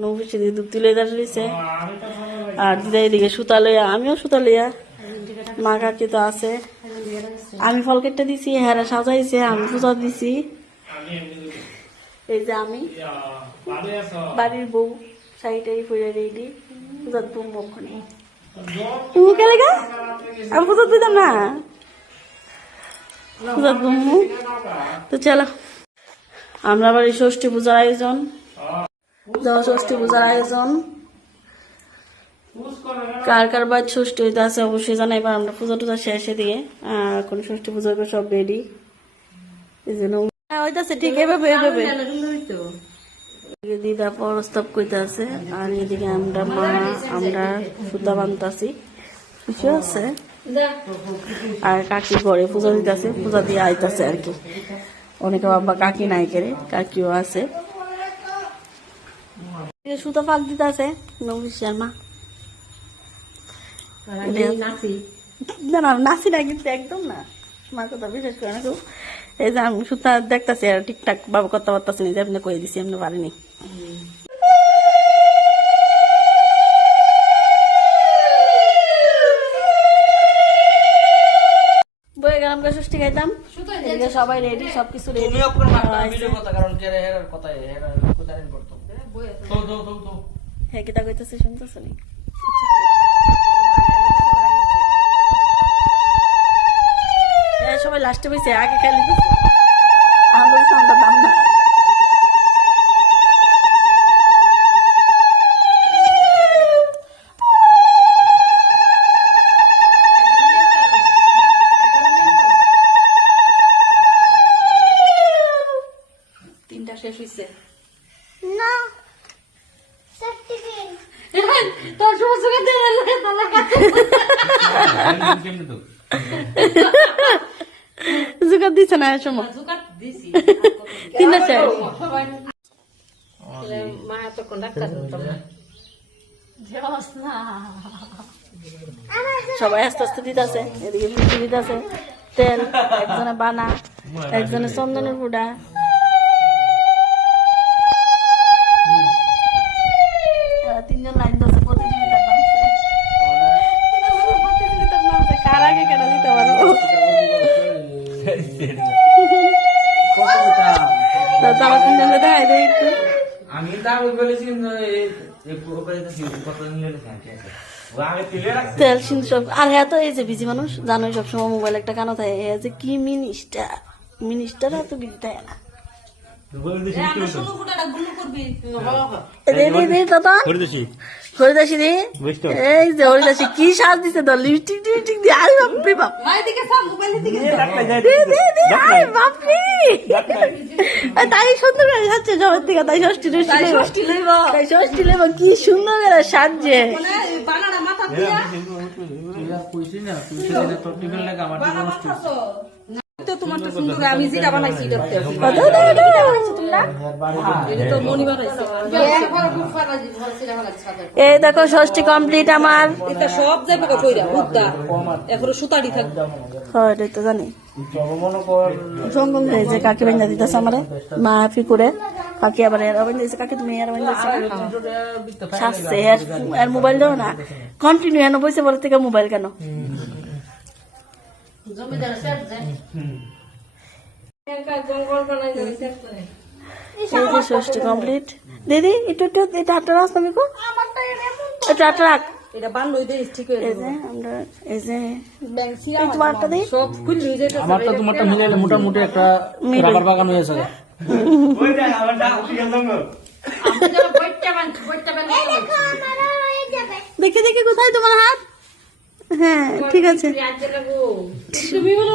দিয়ে আর এদিকে সুতা আমিও সুতা মা তো আছে। আমি ফল কেটে দিছি হেরা সাজাইছে, আমি পূজা দিছি। এই যে আমি। বাড়ির বউ শাড়িটাই পরে রেডি পূজার বউ আমি পূজা না। পূজার তো চলো, আমরা বাড়ি ষষ্ঠী পূজার আয়োজন। ষষ্ঠী পূজার আয়োজন। কার কার বাদ ষষ্ঠী হইতে আছে অবশ্যই জানাইবা আমরা পূজা টুজা শেষে দিয়ে আর এখন ষষ্ঠী পূজা সব রেডি এই জন্য হ্যাঁ, হইতাছে ঠিক এভাবে এভাবে। দিদা প্রস্তাব কইতে আছে আর এদিকে আমরা মা আমরা সুতা বানতাছি। কিছু আছে? আর কাকি ঘরে পূজা দিতেছে পূজা দিয়ে আইতাছে আর কি। অনেকে বাবা কাকি নাই করে কাকিও আছে। সুতা ফাঁক দিতে আছে নবীশের মা। না না নাচি না কিন্তু একদম না। মা কথা বিশেষ করে না কেউ এই যে আমি সুতা দেখতেছি আর ঠিকঠাক বাবা কথা বার্তাছি না যে আপনি কয়ে দিছি এমনি পারিনি বয়ে গেলাম গা ষষ্ঠী খাইতাম। সবাই রেডি সবকিছু রেডি কথা কারণ কথা কোথায় করতো তো তো তো তো হ্যাঁ কিতা কইতেছে শুনতেছ নি হ্যাঁ, সবাই লাস্টে বসে আগে খেলি আমাদের সামনে দাম না তিনটা শেষ হয়েছে No. তোর সমস্ত কথা কেমনে তো জোগাড় দিছে। না তিনটা শেষ সবাই আস্তে আস্তে দিতেছে এদিকে দিতেছে তেল একজনে বানা একজনে চন্দনের গুঁড়া এরা তিনজন লাইন ধরছে প্রতিযোগিতার নামছে প্রতিযোগিতার নামছে কার আগে কেন দিতে পারব তো তারা তিনজন দেখাই দেয় একটু আমি তা বলেছি এই পুরো করে তো কত নিলে ঠিক আছে ও আগে তুলে সিন্ধু সব আর হ্যাঁ তো এই যে বিজি মানুষ জানোই সবসময় মোবাইল একটা কানো থাকে যে কি মিনিস্টার মিনিস্টার এত বিজি থাকে না। দে দে দে দাদা হরিদাসী রে এই যে হরিদাসী কি সাজ দিছে তো লিপস্টিক টিপস্টিক দিয়ে। আরে বাপরে বাপ। আরে বাপরে। তাই সুন্দর করে সাজছে সবার থেকে তাই ষষ্ঠী ষষ্ঠী লইব তাই ষষ্ঠী লইব কি সুন্দর করে সাজছে। কইছি না হইছে। কত দাও এই দেখো ষষ্ঠী কমপ্লিট আমার। এটা সব যাইব কইরা বুদ্ধা এখনও সুতাড়ি থাকবে হয় এটাই তো জানি। মনে কর জঙ্গল এই যে কাকি বান্ধা দিতেছে আমারে মা ফি করে কাকি আবার এর দিছে কাকি তুমি এর এর মোবাইল দাও না। কন্টিনিউ এনে বসে বলে থেকে মোবাইল কেন? ষষ্ঠী কমপ্লিট দিদি একটু একটু এটা হাতটা রাখ তুমি কো হাতটা রাখ। এটা বান লই দেই ঠিক হয়ে এই আমরা এই যে। এই তোমারটা দিই। সব ফুল লই যাইতে আমার তোমারটা মিলাইলে মোটামুটি একটা রাবার বাগান হয়ে যাবে। দেখে দেখে কোথায় তোমার হাত? হ্যাঁ ঠিক আছে। তুমি বলো